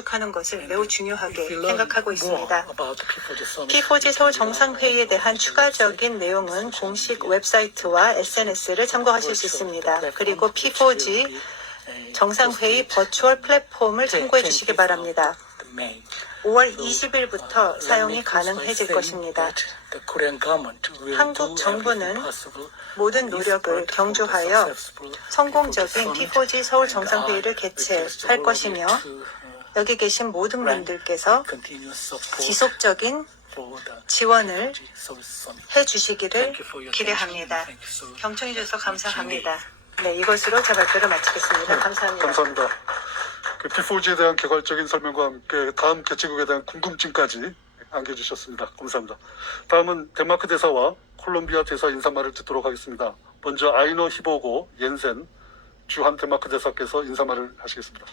구축하는 것을 매우 중요하게 생각하고 있습니다. P4G 서울 정상회의에 대한 추가적인 내용은 공식 웹사이트와 SNS를 참고하실 수 있습니다. 그리고 P4G 정상회의 버추얼 플랫폼을 참고해 주시기 바랍니다. 5월 20일부터 사용이 가능해질 것입니다. 한국 정부는 모든 노력을 경주하여 성공적인 P4G 서울 정상회의를 개최할 것이며 여기 계신 모든 분들께서 지속적인 지원을 해주시기를 기대합니다. 경청해 주셔서 감사합니다. 네, 이것으로 제 발표를 마치겠습니다. 감사합니다. 감사합니다. P4G에 대한 개괄적인 설명과 함께 다음 개최국에 대한 궁금증까지 안겨주셨습니다. 감사합니다. 다음은 덴마크 대사와 콜롬비아 대사 인사말을 듣도록 하겠습니다. 먼저 아이너 히보고 옌센 주한 덴마크 대사께서 인사말을 하시겠습니다.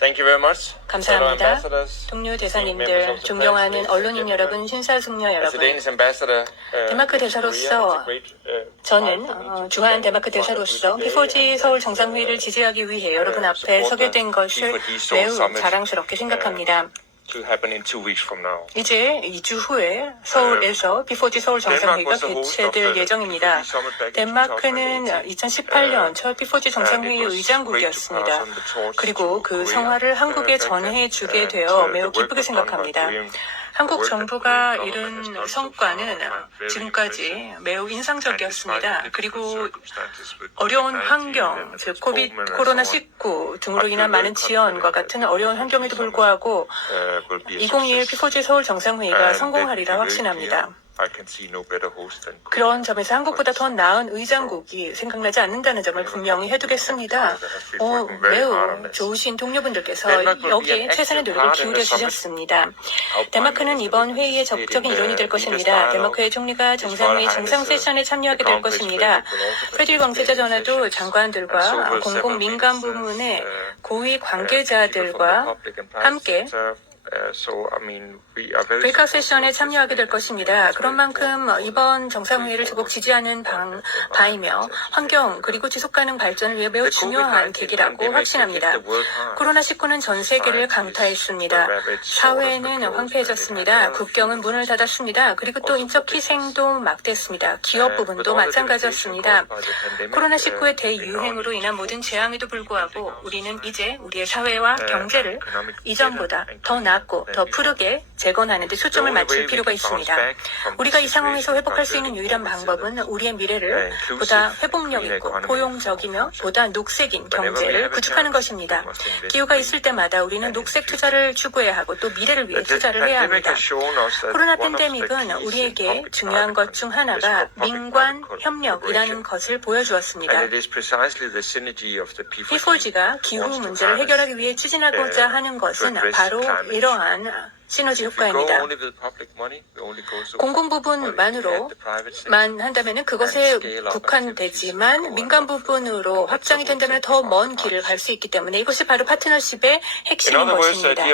Thank you very much. 감사합니다. 동료 대사님들, 존경하는 언론인 여러분, 신사숙녀 여러분. 덴마크 대사로서 저는 주한 덴마크 대사로서 P4G 서울 정상회의를 지지하기 위해 여러분 앞에 서게 된 것을 매우 자랑스럽게 생각합니다. 이제 2주 후에 서울에서 P4G 서울 정상회의가 개최될 예정입니다. 덴마크는 2018년 첫 P4G 정상회의 의장국이었습니다. 그리고 그 성화를 한국에 전해주게 되어 매우 기쁘게 생각합니다. 한국 정부가 이룬 성과는 지금까지 매우 인상적이었습니다. 그리고 어려운 환경, 즉 코로나19 등으로 인한 많은 지연과 같은 어려운 환경에도 불구하고 2021 P4G 서울 정상회의가 성공하리라 확신합니다. 그런 점에서 한국보다 더 나은 의장국이 생각나지 않는다는 점을 분명히 해두겠습니다. 매우 좋으신 동료분들께서 여기에 최선의 노력을 기울여 주셨습니다. 덴마크는 이번 회의의 적극적인 일원이 될 것입니다. 덴마크의 총리가 정상회의 정상 세션에 참여하게 될 것입니다. 프레드릭 왕세자 전하도 장관들과 공공 민간 부문의 고위 관계자들과 함께 브레이크아웃 세션에 참여하게 될 것입니다. 그런 만큼 이번 정상회의를 적극 지지하는 바이며 환경 그리고 지속가능 발전을 위해 매우 중요한 계기라고 확신합니다. 코로나19는 전 세계를 강타했습니다. 사회는 황폐해졌습니다. 국경은 문을 닫았습니다. 그리고 또 인적 희생도 막됐습니다. 기업 부분도 마찬가지였습니다. 코로나19의 대유행으로 인한 모든 재앙에도 불구하고 우리는 이제 우리의 사회와 경제를 이전보다 더 낫고 더 푸르게 재건하는 데 초점을 맞출 필요가 있습니다. 우리가 이 상황에서 회복할 수 있는 유일한 방법은 우리의 미래를 보다 회복력 있고 포용적이며 보다 녹색인 경제를 구축하는 것입니다. 기후가 있을 때마다 우리는 녹색 투자를 추구해야 하고 또 미래를 위해 투자를 해야 합니다. 코로나 팬데믹은 우리에게 중요한 것 중 하나가 민관 협력이라는 것을 보여주었습니다. P4G가 기후 문제를 해결하기 위해 추진하고자 하는 것은 바로 이러한 시너지 효과입니다. 공공 부분만으로만 한다면 그것에 국한되지만 민간 부분으로 확장이 된다면 더 먼 길을 갈 수 있기 때문에 이것이 바로 파트너십의 핵심인 것입니다.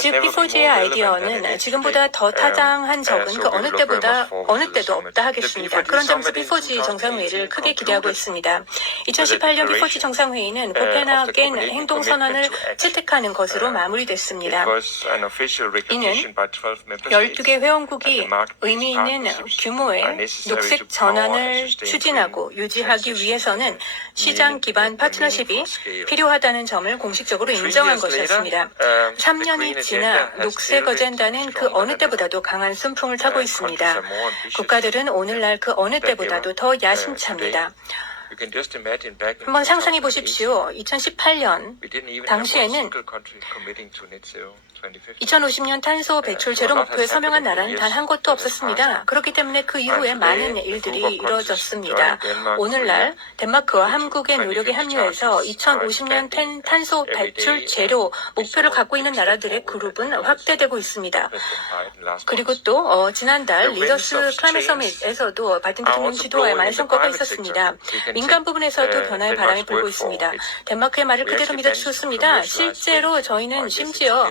즉 P4G의 아이디어는 지금보다 더 타당한 적은 그 어느 때도 없다 하겠습니다. 그런 점에서 P4G 정상회의를 크게 기대하고 있습니다. 2018년 P4G 정상회의는 코펜하겐 행동선언을 채택하는 것으로 마무리됐습니다. 이는 12개 회원국이 의미 있는 규모의 녹색 전환을 추진하고 유지하기 위해서는 시장 기반 파트너십이 필요하다는 점을 공식적으로 인정한 것이었습니다. 3년이 지나 녹색 어젠다는 그 어느 때보다도 강한 순풍을 타고 있습니다. 국가들은 오늘날 그 어느 때보다도 더 야심찹니다. 한번 상상해 보십시오. 2018년 당시에는 2050년 탄소 배출 제로 목표에 서명한 나라는 단 한 곳도 없었습니다. 그렇기 때문에 그 이후에 많은 일들이 이루어졌습니다. 오늘날 덴마크와 한국의 노력에 합류해서 2050년 탄소 배출 제로 목표를 갖고 있는 나라들의 그룹은 확대되고 있습니다. 그리고 또 지난달 리더스 클라이밋 서밋에서도 바이든 대통령 지도하에 많은 성과가 있었습니다. 민간 부분에서도 변화의 바람이 불고 있습니다. 덴마크의 말을 그대로 믿어주셨습니다. 실제로 저희는 심지어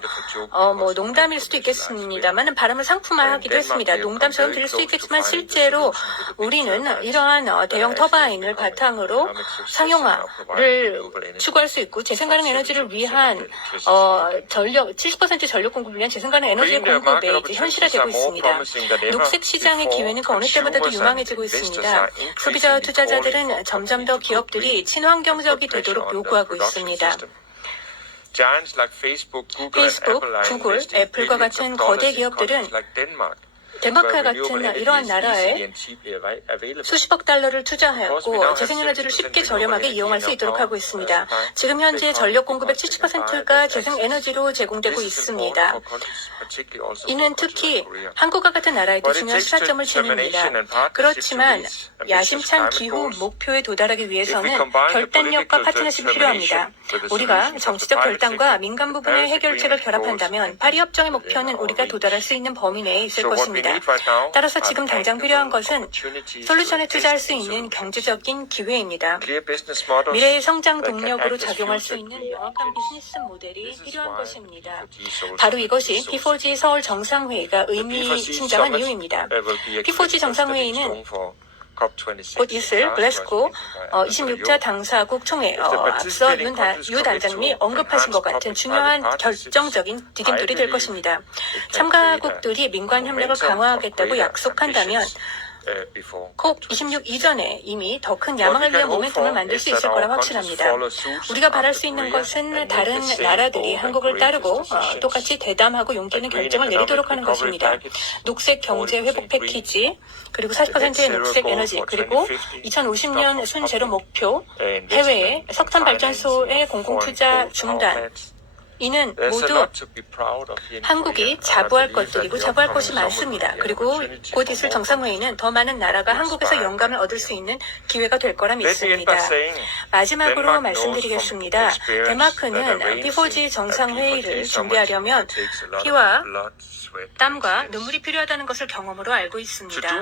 농담일 수도 있겠습니다만 발음을 상품화하기도 했습니다. 농담처럼 들릴 수도 있겠지만 실제로 우리는 이러한 대형 터바인을 바탕으로 상용화를 추구할 수 있고 재생가능 에너지를 위한 70% 전력 공급을 위한 재생가능 에너지의 공급에 이제 현실화되고 있습니다. 녹색 시장의 기회는 그 어느 때보다도 유망해지고 있습니다. 소비자와 투자자들은 점점 더 기업들이 친환경적이 되도록 요구하고 있습니다. 페이스북, 구글, 애플과 같은 거대 기업들은 덴마크 같은 이러한 나라에 수십억 달러를 투자하였고 재생에너지를 쉽게 저렴하게 이용할 수 있도록 하고 있습니다. 지금 현재 전력 공급의 70%가 재생에너지로 제공되고 있습니다. 이는 특히 한국과 같은 나라에도 중요한 시사점을 지닙니다. 그렇지만 야심찬 기후 목표에 도달하기 위해서는 결단력과 파트너십이 필요합니다. 우리가 정치적 결단과 민간 부분의 해결책을 결합한다면 파리 협정의 목표는 우리가 도달할 수 있는 범위 내에 있을 것입니다. 따라서 지금 당장 필요한 것은 솔루션에 투자할 수 있는 경제적인 기회입니다. 미래의 성장 동력으로 작용할 수 있는 명확한 비즈니스 모델이 필요한 것입니다. 바로 이것이 P4G 서울 정상회의가 의미심장한 이유입니다. P4G 정상회의는 곧 있을 글래스고 26차 당사국 총회 앞서 유 단장님이 언급하신 것 같은 중요한 결정적인 디딤돌이 될 것입니다. 참가국들이 민관 협력을 강화하겠다고 약속한다면 COP26 이전에 이미 더 큰 야망을 위한 모멘텀을 만들 수 있을 거라 확신합니다. 우리가 바랄 수 있는 것은 다른 나라들이 한국을 따르고 똑같이 대담하고 용기 있는 결정을 내리도록 하는 것입니다. 녹색 경제 회복 패키지, 그리고 40%의 녹색 에너지, 그리고 2050년 순제로 목표, 해외에 석탄 발전소의 공공투자 중단, 이는 모두 한국이 자부할 것들이고 자부할 것이 많습니다. 그리고 곧 있을 정상회의는 더 많은 나라가 한국에서 영감을 얻을 수 있는 기회가 될 거라 믿습니다. 마지막으로 말씀드리겠습니다. 덴마크는 P4G 정상회의를 준비하려면 피와 땀과 눈물이 필요하다는 것을 경험으로 알고 있습니다.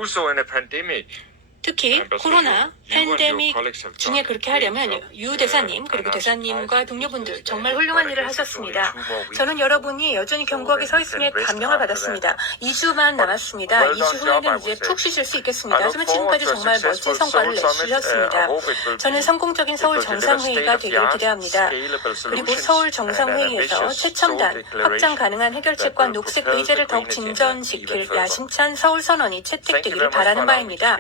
특히 코로나 팬데믹 중에 그렇게 하려면 유 대사님 그리고 대사님과 동료분들 정말 훌륭한 일을 하셨습니다. 저는 여러분이 여전히 견고하게 서 있음에 감명을 받았습니다. 2주만 남았습니다. 2주 후에는 이제 푹 쉬실 수 있겠습니다. 하지만 지금까지 정말 멋진 성과를 내주셨습니다. 저는 성공적인 서울 정상회의가 되기를 기대합니다. 그리고 서울 정상회의에서 최첨단, 확장 가능한 해결책과 녹색 의제를 더욱 진전시킬 야심찬 서울 선언이 채택되기를 바라는 바입니다.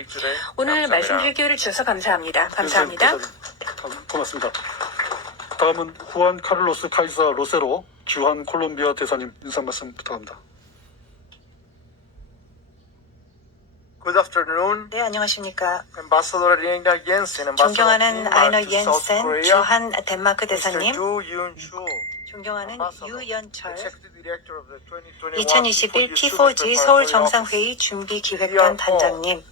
오늘 말씀드릴 기회를 주셔서 감사합니다. 감사합니다. 고맙습니다. 다음은 후안 카를로스 카이사 로세로 주한 콜롬비아 대사님 인사 말씀 부탁합니다. Good afternoon. 네, 안녕하십니까. Ambassador Reina Jensen, 존경하는 아이너 Ambassador South 옌센 Korea, 주한 덴마크 대사님, Mr. Joo Yoon-chul, 존경하는 유연철, Executive Director of the 2021 P4G P4G 서울 Supervisory 정상회의 준비기획관 단장님,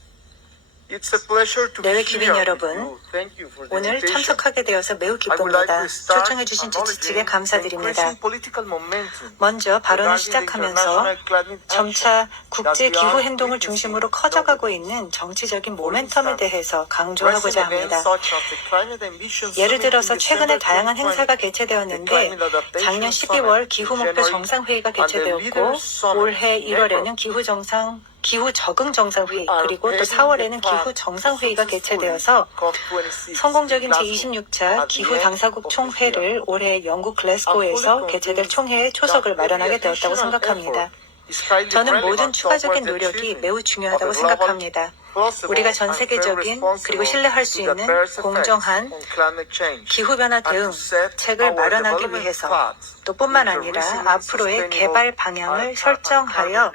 It's a pleasure to be 내외 here 귀빈 with 여러분, you. Thank you for the 오늘 invitation. 참석하게 되어서 매우 I would like 기쁩니다. to start 초청해 주신 지지직에 acknowledging 감사드립니다. the increasing political momentum 먼저 발언을 regarding the 시작하면서 international climate 점차 action 국제 that we 기후 are 행동을 witnessing 중심으로 globally. 커져가고 있는 정치적인 모멘텀에 대해서 강조하고자 Recent 합니다. events such as the Climate Ambition 예를 Summit 들어서 in 최근에 December 다양한 2020, 행사가 the 개최되었는데 Climate Adaptation 작년 Summit 12월 in 기후 목표 January, 정상회의가 and the 개최되었고 Leaders Summit 올해 in April. 1월에는 기후 적응 정상회의 그리고 또 4월에는 기후 정상회의가 개최되어서 성공적인 제26차 기후 당사국 총회를 올해 영국 글래스고에서 개최될 총회에 초석을 마련하게 되었다고 생각합니다. 저는 모든 추가적인 노력이 매우 중요하다고 생각합니다. 우리가 전 세계적인 그리고 신뢰할 수 있는 공정한 기후변화 대응 책을 마련하기 위해서 또 뿐만 아니라 앞으로의 개발 방향을 설정하여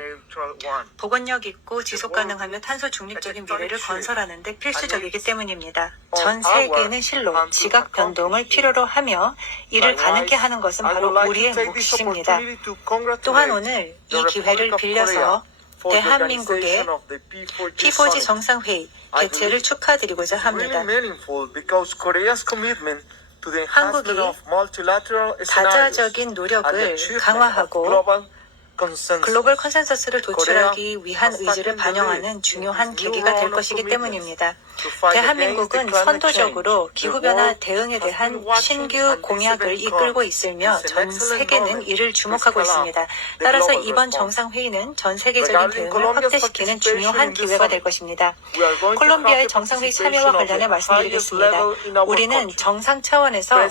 복원력 있고 지속가능하며 탄소 중립적인 미래를 건설하는 데 필수적이기 때문입니다. 전 세계는 실로 지각 변동을 필요로 하며 이를 가능케 하는 것은 바로 우리의 몫입니다. 또한 오늘 이 기회를 빌려서 대한민국의 P4G 정상회의 개최를 축하드리고자 합니다. 한국이 다자적인 노력을 강화하고 글로벌 컨센서스를 도출하기 위한 의지를 반영하는 중요한 계기가 될 것이기 때문입니다. 대한민국은 선도적으로 기후변화 대응에 대한 신규 공약을 이끌고 있으며 전 세계는 이를 주목하고 있습니다. 따라서 이번 정상회의는 전 세계적인 대응을 확대시키는 중요한 기회가 될 것입니다. 콜롬비아의 정상회의 참여와 관련해 말씀드리겠습니다. 우리는 정상 차원에서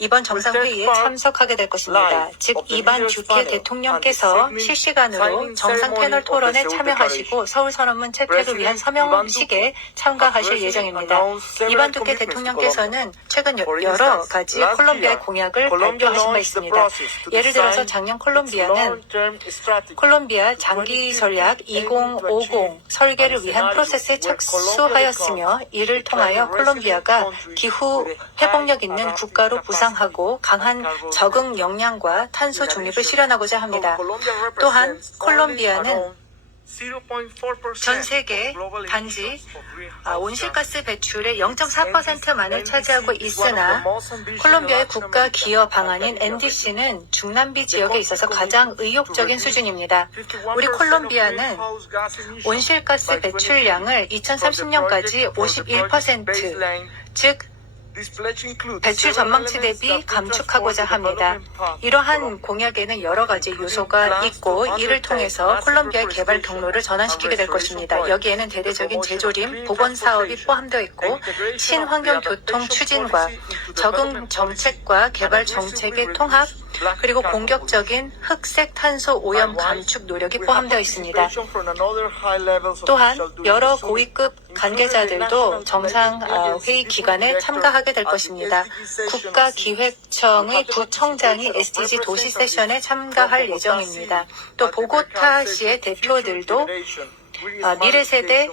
이번 정상회의에 참석하게 될 것입니다. 즉 이반 듀케 대통령께서 실시간으로 정상 패널 토론에 참여하시고 서울선언문 채택을 위한 서명식에 참가하실 예정입니다. 이반 듀케 대통령께서는 최근 여러 가지 콜롬비아의 공약을 발표하신 바 있습니다. 예를 들어서 작년 콜롬비아는 콜롬비아 장기 전략 2050 설계를 위한 프로세스에 착수하였으며 이를 통하여 콜롬비아가 기후 회복력 있는 국가로 부상하고 강한 적응 역량과 탄소 중립을 실현하고자 합니다. 또한 콜롬비아는 전 세계 단지 온실가스 배출의 0.4%만을 차지하고 있으나 콜롬비아의 국가 기여 방안인 NDC는 중남미 지역에 있어서 가장 의욕적인 수준입니다. 우리 콜롬비아는 온실가스 배출량을 2030년까지 51%, 즉 배출 전망치 대비 감축하고자 합니다. 이러한 공약에는 여러 가지 요소가 있고 이를 통해서 콜롬비아의 개발 경로를 전환시키게 될 것입니다. 여기에는 대대적인 재조림, 보건 사업이 포함되어 있고 친환경 교통 추진과 적응 정책과 개발 정책의 통합, 그리고 공격적인 흑색 탄소 오염 감축 노력이 포함되어 있습니다. 또한 여러 고위급 관계자들도 정상회의 기간에 참가하게 될 것입니다. 국가기획청의 부청장이 SDG 도시 세션에 참가할 예정입니다. 또 보고타시의 대표들도 미래 세대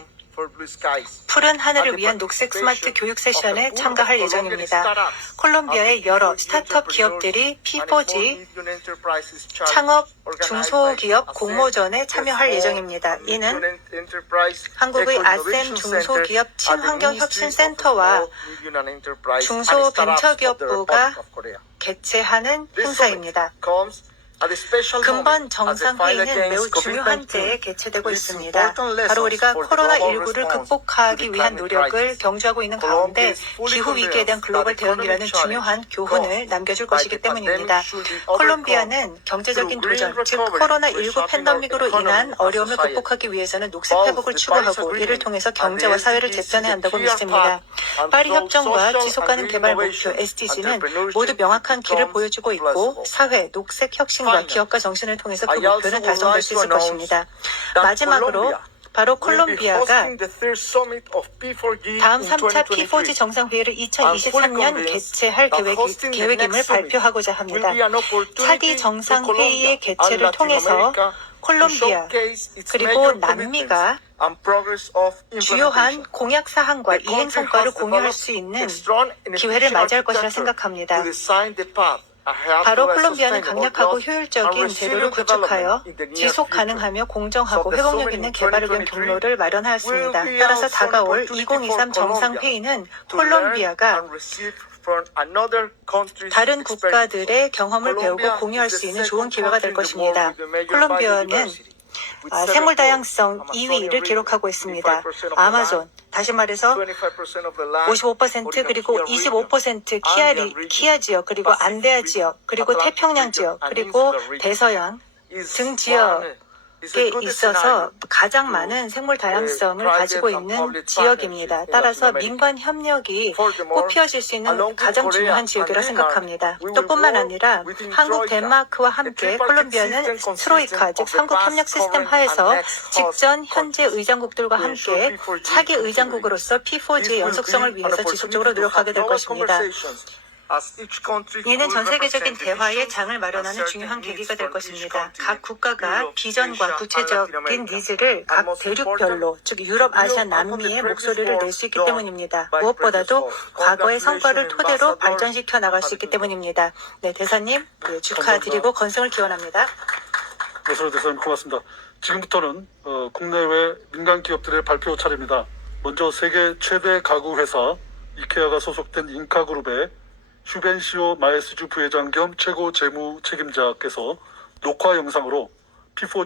푸른 하늘을 위한 녹색 스마트 교육 세션에 참가할 예정입니다. 콜롬비아의 여러 스타트업 기업들이 P4G 창업 중소기업 공모전에 참여할 예정입니다. 이는 한국의 아셈 중소기업 친환경혁신센터와 중소벤처기업부가 개최하는 행사입니다. 금번 정상회의는 매우 중요한 때에 개최되고 있습니다. 바로 우리가 코로나19를 극복하기 위한 노력을 경주하고 있는 가운데 기후위기에 대한 글로벌 대응이라는 중요한 교훈을 남겨줄 것이기 때문입니다. 콜롬비아는 경제적인 도전, 즉 코로나19 팬데믹으로 인한 어려움을 극복하기 위해서는 녹색 회복을 추구하고 이를 통해서 경제와 사회를 재편해야 한다고 믿습니다. 파리 협정과 지속가능 개발 목표 SDG는 모두 명확한 길을 보여주고 있고 사회, 녹색 혁신과 기업가 정신을 통해서 그 목표는 달성될 수 있을 것입니다. 마지막으로 바로 콜롬비아가 다음 3차 P4G 정상회의를 2023년 개최할 계획임을 발표하고자 합니다. 차기 정상회의의 개최를 통해서 콜롬비아 그리고 남미가 주요한 공약 사항과 이행 성과를 공유할 수 있는 기회를 맞이할 것이라 생각합니다. 바로 콜롬비아는 강력하고 효율적인 제도를 구축하여 지속 가능하며 공정하고 회복력 있는 개발을 위한 경로를 마련하였습니다. 따라서 다가올 2023 정상회의는 콜롬비아가 다른 국가들의 경험을 배우고 공유할 수 있는 좋은 기회가 될 것입니다. 콜롬비아는 생물 다양성 2위를 기록하고 있습니다. 아마존, 다시 말해서 55% 그리고 25% 키아 지역, 그리고 안데아 지역, 그리고 태평양 지역, 그리고 대서양 등 지역에 있어서 가장 많은 생물 다양성을 가지고 있는 지역입니다. 따라서 민관 협력이 꽃피어질 수 있는 가장 중요한 지역이라 생각합니다. 또 뿐만 아니라 한국, 덴마크와 함께 콜롬비아는 트로이카, 즉 삼국 협력 시스템 하에서 직전 현재 의장국들과 함께 차기 의장국으로서 P4G의 연속성을 위해서 지속적으로 노력하게 될 것입니다. 이는 전 세계적인 대화의 장을 마련하는 중요한 계기가 될 것입니다. 각 국가가 비전과 구체적인 니즈를 각 대륙별로, 즉 유럽, 아시아, 남미의 목소리를 낼 수 있기 때문입니다. 무엇보다도 과거의 성과를 토대로 발전시켜 나갈 수 있기 때문입니다. 네, 대사님 축하드리고 건승을 기원합니다. 네, 대사님 고맙습니다. 지금부터는 국내외 민간 기업들의 발표 차례입니다. 먼저 세계 최대 가구 회사 이케아가 소속된 인카그룹의 슈벤시오 마에스주 부회장 겸 최고 재무 책임자께서 녹화 영상으로 P4G